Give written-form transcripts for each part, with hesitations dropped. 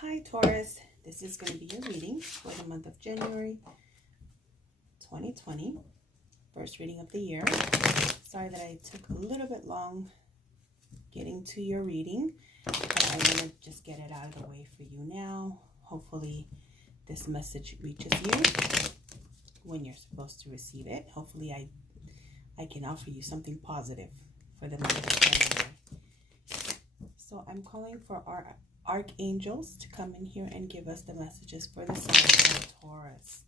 Hi Taurus, this is going to be your reading for the month of January 2020, first reading of the year. Sorry that I took a little bit long getting to your reading, but I want to just get it out of the way for you now. Hopefully this message reaches you when you're supposed to receive it. Hopefully I can offer you something positive for the month of January. So I'm calling for our archangels to come in here and give us the messages for the sign of Taurus.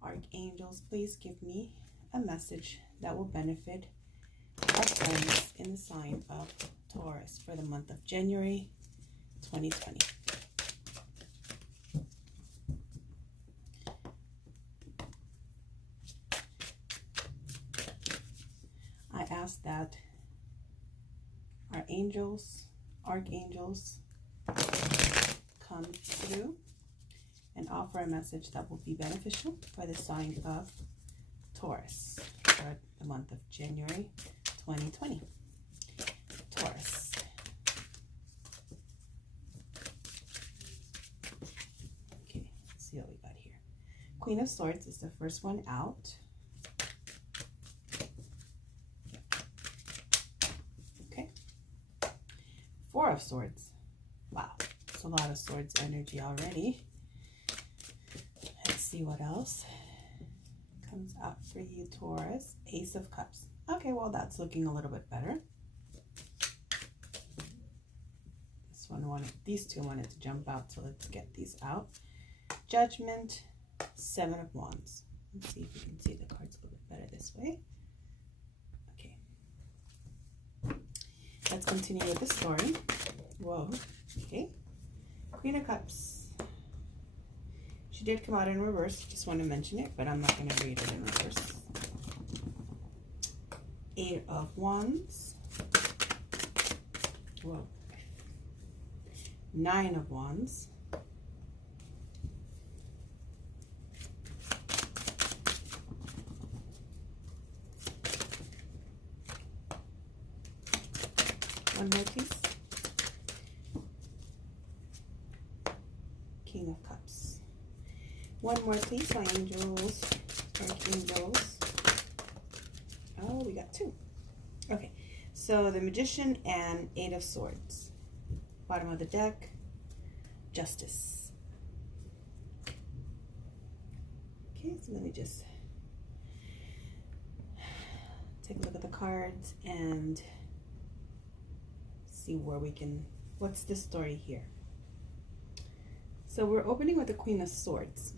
Archangels, please give me a message that will benefit our friends in the sign of Taurus for the month of January 2020. I ask that our archangels come through and offer a message that will be beneficial for the sign of Taurus for the month of January 2020. Taurus. Okay, let's see what we got here. Queen of Swords is the first one out. Okay. Four of Swords. Wow. A lot of swords energy already. Let's see what else comes out for you, Taurus. Ace of Cups. Okay, well, that's looking a little bit better. These two wanted to jump out, so let's get these out. Judgment, Seven of Wands. Let's see if we can see the cards a little bit better this way. Okay. Let's continue with the story. Whoa. Okay. Queen of Cups. She did come out in reverse. Just want to mention it, but I'm not going to read it in reverse. Eight of Wands. Whoa. Nine of Wands. One more, please. King of Cups. One more, please, my angels, archangels. Oh, we got two. Okay, so the Magician and Eight of Swords. Bottom of the deck, Justice. Okay, so let me just take a look at the cards and see where we can, what's the story here? So we're opening with the Queen of Swords.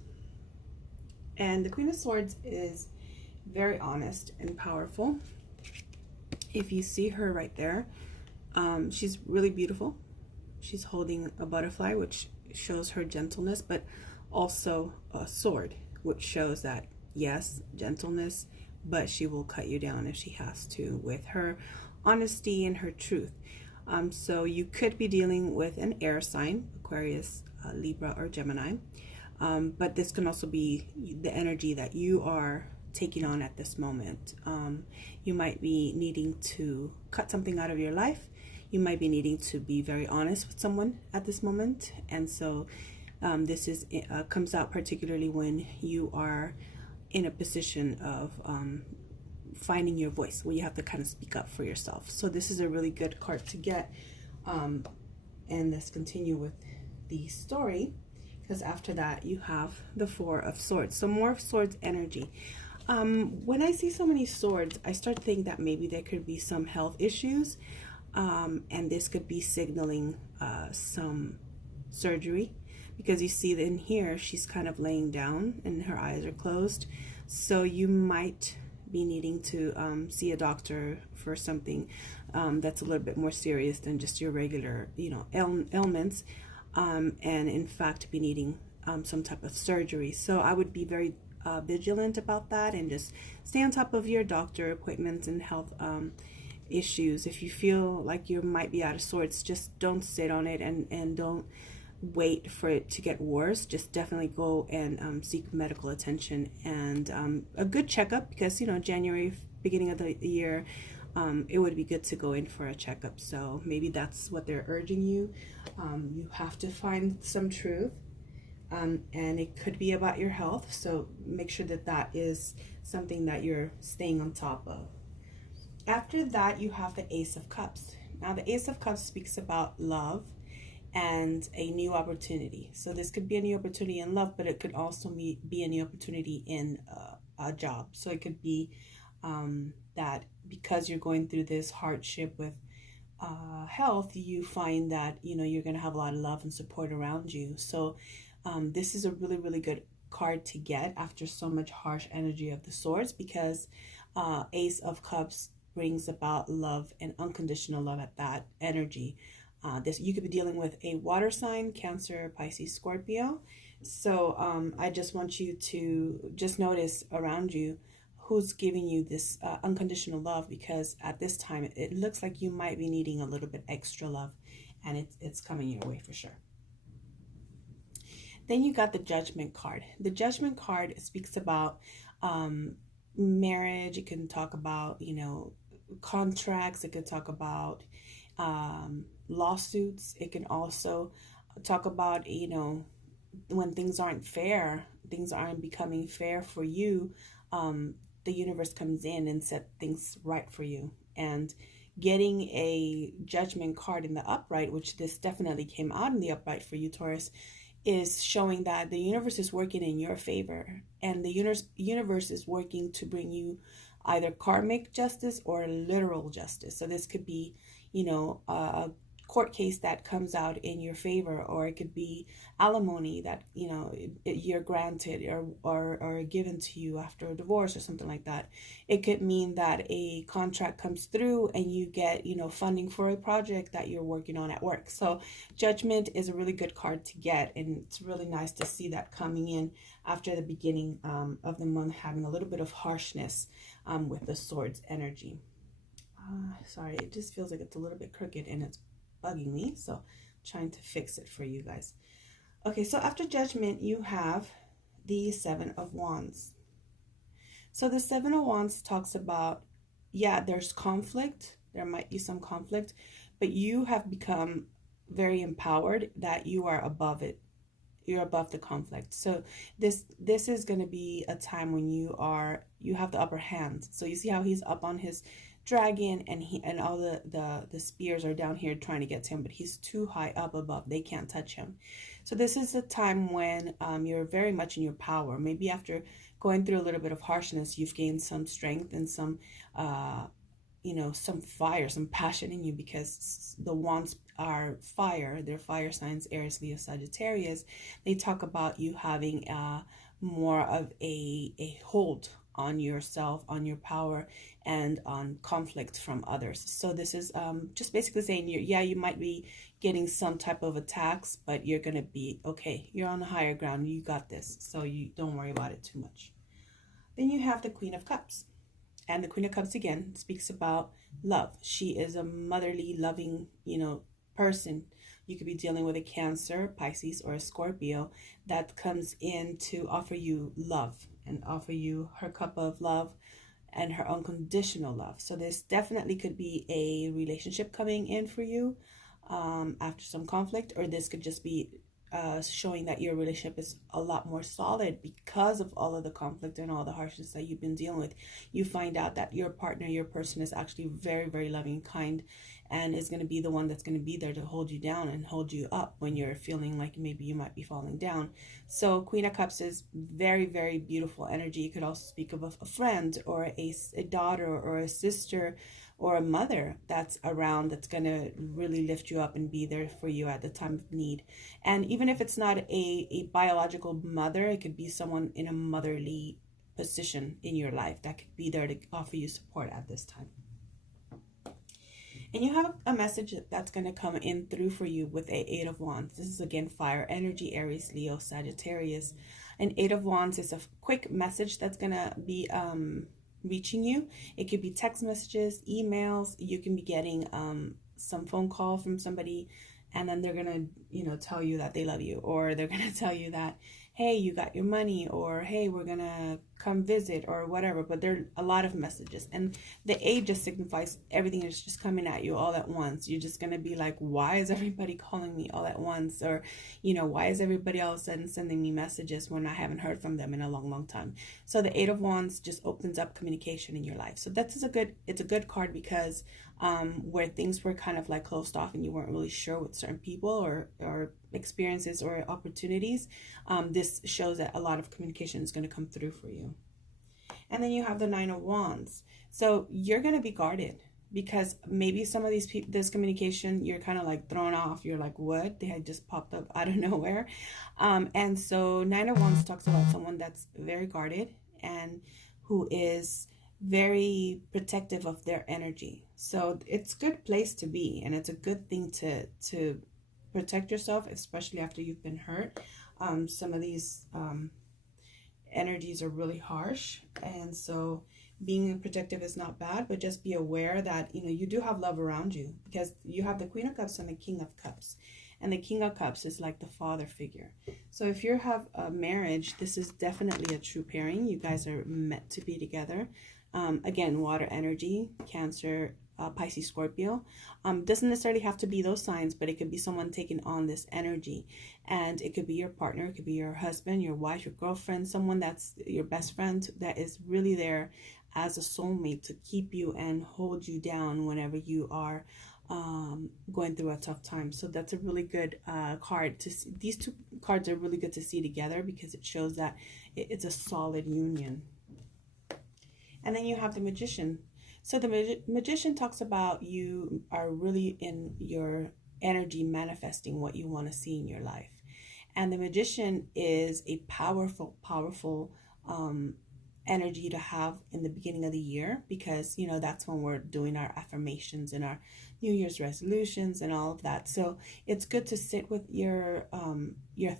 And the Queen of Swords is very honest and powerful. If you see her right there, she's really beautiful. She's holding a butterfly, which shows her gentleness, but also a sword, which shows that, yes, gentleness, but she will cut you down if she has to with her honesty and her truth. So you could be dealing with an air sign, Aquarius, Libra, or Gemini. But this can also be the energy that you are taking on at this moment. You might be needing to cut something out of your life. You might be needing to be very honest with someone at this moment. And so this is comes out particularly when you are in a position of finding your voice, where you have to kind of speak up for yourself. So this is a really good card to get. And let's continue with the story, because after that you have the Four of Swords. So more of Swords energy. When I see so many swords, I start to think that maybe there could be some health issues, and this could be signaling some surgery, because you see that in here she's kind of laying down and her eyes are closed. So you might be needing to see a doctor for something that's a little bit more serious than just your regular, ailments, and in fact be needing some type of surgery. So I would be very vigilant about that, and just stay on top of your doctor appointments and health issues. If you feel like you might be out of sorts, just don't sit on it, and don't wait for it to get worse. Just definitely go and seek medical attention and a good checkup, because January, beginning of the year, it would be good to go in for a checkup. So maybe that's what they're urging you. You have to find some truth, and it could be about your health. So make sure that that is something that you're staying on top of. After that, you have the Ace of Cups. Now, the Ace of Cups speaks about love and a new opportunity. So this could be a new opportunity in love, but it could also be a new opportunity in a job. So it could be that because you're going through this hardship with health, you find that you're going to have a lot of love and support around you. So this is a really, really good card to get after so much harsh energy of the swords, because Ace of Cups brings about love and unconditional love at that energy. This, you could be dealing with a water sign, Cancer, Pisces, Scorpio. So I just want you to just notice around you who's giving you this unconditional love, because at this time it looks like you might be needing a little bit extra love, and it's coming your way for sure. Then you got the Judgment card. The Judgment card speaks about marriage. It can talk about contracts. It could talk about lawsuits. It can also talk about when things aren't fair, things aren't becoming fair for you. The universe comes in and set things right for you. And getting a Judgment card in the upright, which this definitely came out in the upright for you, Taurus, is showing that the universe is working in your favor, and the universe is working to bring you either karmic justice or literal justice. So this could be, a court case that comes out in your favor, or it could be alimony that you're granted or given to you after a divorce or something like that. It could mean that a contract comes through and you get funding for a project that you're working on at work. So Judgment is a really good card to get, and it's really nice to see that coming in after the beginning of the month, having a little bit of harshness with the swords energy. Sorry, it just feels like it's a little bit crooked and it's bugging me, so I'm trying to fix it for you guys. Okay, so after Judgment, you have the Seven of Wands. So the Seven of Wands talks about, there's conflict. There might be some conflict, but you have become very empowered, that you are above it. You're above the conflict. So this is going to be a time when you have the upper hand. So you see how he's up on his dragon, and all the spears are down here trying to get to him, but he's too high up above. They can't touch him. So this is a time when you're very much in your power. Maybe after going through a little bit of harshness, you've gained some strength and some some fire, some passion in you, because the wands are fire. They're fire signs, Aries, Leo, Sagittarius. They talk about you having more of a hold on yourself, on your power, and on conflict from others. So this is just basically saying you might be getting some type of attacks, but you're going to be okay. You're on the higher ground. You got this. So you don't worry about it too much. Then you have the Queen of Cups. And the Queen of Cups, again, speaks about love. She is a motherly, loving, person. You could be dealing with a Cancer, Pisces, or a Scorpio that comes in to offer you love and offer you her cup of love and her unconditional love. So this definitely could be a relationship coming in for you after some conflict, or this could just be showing that your relationship is a lot more solid because of all of the conflict and all the harshness that you've been dealing with. You find out that your partner, your person, is actually very, very loving and kind, and is going to be the one that's going to be there to hold you down and hold you up when you're feeling like maybe you might be falling down. So Queen of Cups is very, very beautiful energy. You could also speak of a friend or a daughter or a sister or a mother that's around, that's going to really lift you up and be there for you at the time of need. And even if it's not a biological mother, it could be someone in a motherly position in your life that could be there to offer you support at this time. And you have a message that's going to come in through for you with a Eight of Wands. This is, again, fire energy, Aries, Leo, Sagittarius. An Eight of Wands is a quick message that's going to be reaching you. It could be text messages, emails. You can be getting some phone call from somebody, and then they're gonna tell you that they love you, or they're gonna tell you that, hey, you got your money, or hey, we're gonna come visit, or whatever. But there are a lot of messages, and the 8 just signifies everything is just coming at you all at once. You're just gonna be like, why is everybody calling me all at once? Or, you know, why is everybody all of a sudden sending me messages when I haven't heard from them in a long, long time? So the 8 of Wands just opens up communication in your life. So that's it's a good card, because where things were kind of like closed off and you weren't really sure with certain people or experiences or opportunities, this shows that a lot of communication is going to come through for you. And then you have the 9 of Wands. So you're going to be guarded, because maybe some of these people, this communication, you're kind of like thrown off. You're like, what? They had just popped up out of nowhere. And so 9 of Wands talks about someone that's very guarded and who is very protective of their energy. So it's a good place to be, and it's a good thing to protect yourself, especially after you've been hurt. Some of these energies are really harsh, and so being protective is not bad, but just be aware that, you know, you do have love around you, because you have the Queen of Cups and the King of Cups, and the King of Cups is like the father figure. So if you have a marriage, this is definitely a true pairing. You guys are meant to be together. Again, water energy, Cancer, Pisces, Scorpio. Doesn't necessarily have to be those signs, but it could be someone taking on this energy. And it could be your partner, it could be your husband, your wife, your girlfriend, someone that's your best friend that is really there as a soulmate to keep you and hold you down whenever you are going through a tough time. So that's a really good card to see. These 2 cards are really good to see together, because it shows that it's a solid union. And then you have the Magician. So the Magician talks about you are really in your energy manifesting what you want to see in your life. And the Magician is a powerful, powerful energy to have in the beginning of the year, because, you know, that's when we're doing our affirmations and our New Year's resolutions and all of that. So it's good to sit with your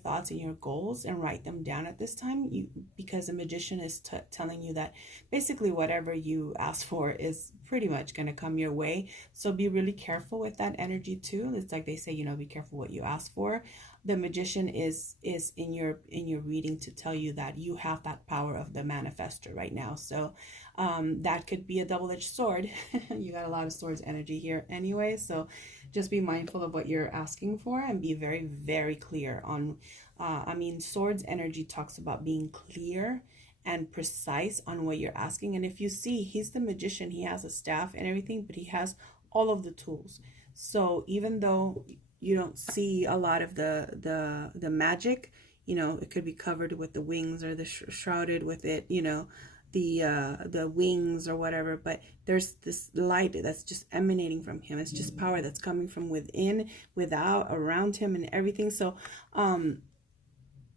thoughts and your goals and write them down at this time, because the Magician is telling you that basically whatever you ask for is pretty much going to come your way. So be really careful with that energy too. It's like they say, you know, be careful what you ask for. The Magician is in your reading to tell you that you have that power of the manifester right now. So that could be a double-edged sword. You got a lot of swords energy here anyway, so just be mindful of what you're asking for and be very, very clear on I mean, swords energy talks about being clear and precise on what you're asking. And if you see, he's the Magician, he has a staff and everything, but he has all of the tools. So even though you don't see a lot of the magic, you know, it could be covered with the wings, or the shrouded with it, you know, the wings or whatever, but there's this light that's just emanating from him. It's just power that's coming from within, without, around him, and everything. So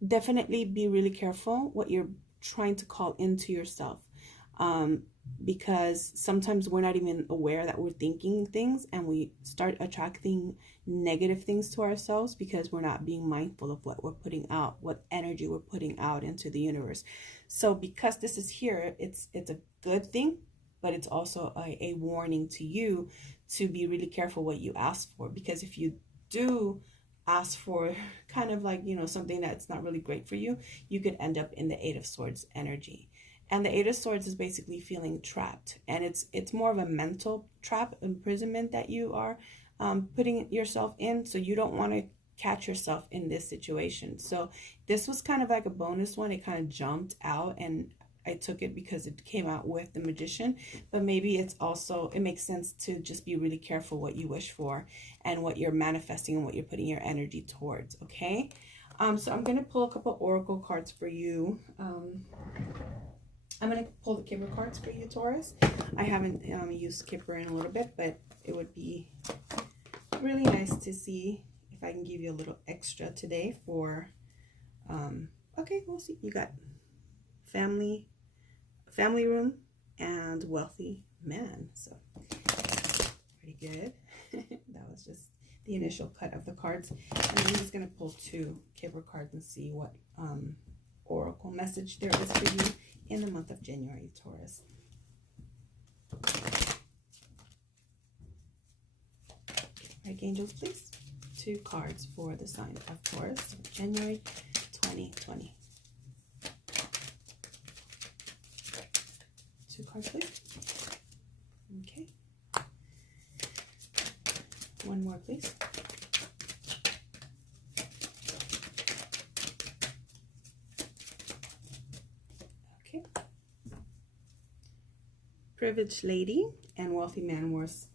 definitely be really careful what you're trying to call into yourself, because sometimes we're not even aware that we're thinking things, and we start attracting negative things to ourselves because we're not being mindful of what we're putting out, what energy we're putting out into the universe. So because this is here, it's a good thing, but it's also a warning to you to be really careful what you ask for, because if you do ask for kind of like, you know, something that's not really great for you, you could end up in the 8 of Swords energy. And the 8 of Swords is basically feeling trapped, and it's more of a mental trap, imprisonment that you are putting yourself in. So you don't want to catch yourself in this situation. So this was kind of like a bonus one. It kind of jumped out, and I took it because it came out with the Magician. But maybe it's also, it makes sense to just be really careful what you wish for and what you're manifesting and what you're putting your energy towards. Okay. So I'm going to pull a couple oracle cards for you. I'm going to pull the Kipper cards for you, Taurus. I haven't used Kipper in a little bit, but it would be really nice to see if I can give you a little extra today for, okay, we'll see. You got family room, and wealthy man. So pretty good. That was just the initial cut of the cards. And I'm just going to pull 2 Kipper cards and see what oracle message there is for you in the month of January, Taurus. Archangels, please. 2 cards for the sign of Taurus, January 2020. 2 cards, please. Okay. One more, please. Okay. Privileged lady and wealthy man was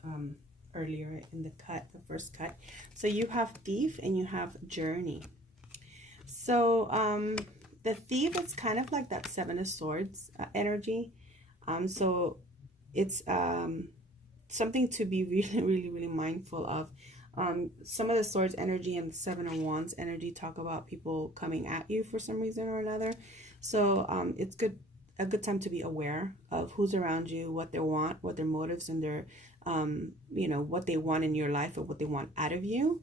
earlier in the cut, the first cut. So you have thief and you have journey. So the thief is kind of like that 7 of Swords energy. So it's something to be really mindful of. Some of the Swords energy and the 7 of Wands energy talk about people coming at you for some reason or another. So it's a good time to be aware of who's around you, what they want, what their motives and their you know, what they want in your life or what they want out of you,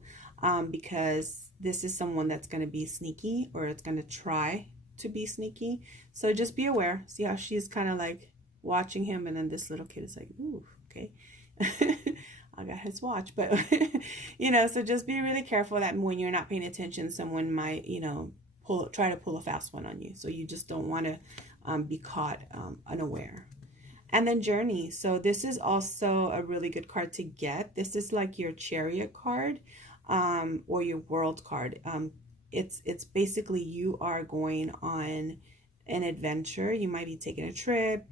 because this is someone that's going to be sneaky, or it's going to try to be sneaky. So just be aware. See how she's kind of like watching him, and then this little kid is like, ooh, okay. I got his watch, but you know, so just be really careful that when you're not paying attention, someone might, you know, try to pull a fast one on you. So you just don't want to be caught unaware. And then journey. So this is also a really good card to get. This is like your Chariot card, or your World card. It's basically you are going on an adventure. You might be taking a trip.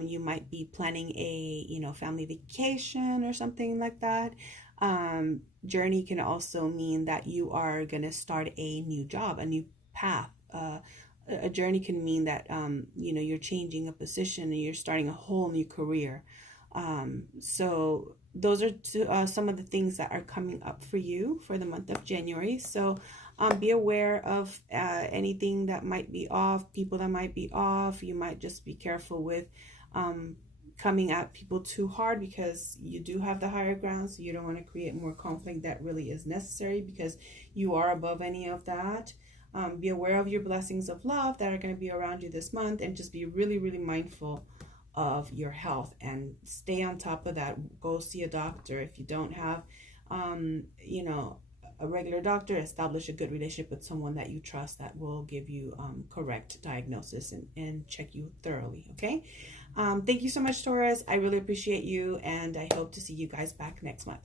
You might be planning a, you know, family vacation or something like that. Journey can also mean that you are going to start a new job, a new path. A journey can mean that, you know, you're changing a position and you're starting a whole new career. So those are some of the things that are coming up for you for the month of January. So be aware of anything that might be off, people that might be off. You might just be careful with coming at people too hard, because you do have the higher ground. So you don't want to create more conflict that really is necessary, because you are above any of that. Be aware of your blessings of love that are going to be around you this month, and just be really mindful of your health and stay on top of that. Go see a doctor. If you don't have, you know, a regular doctor, establish a good relationship with someone that you trust that will give you correct diagnosis and check you thoroughly. Okay. Thank you so much, Taurus. I really appreciate you, and I hope to see you guys back next month.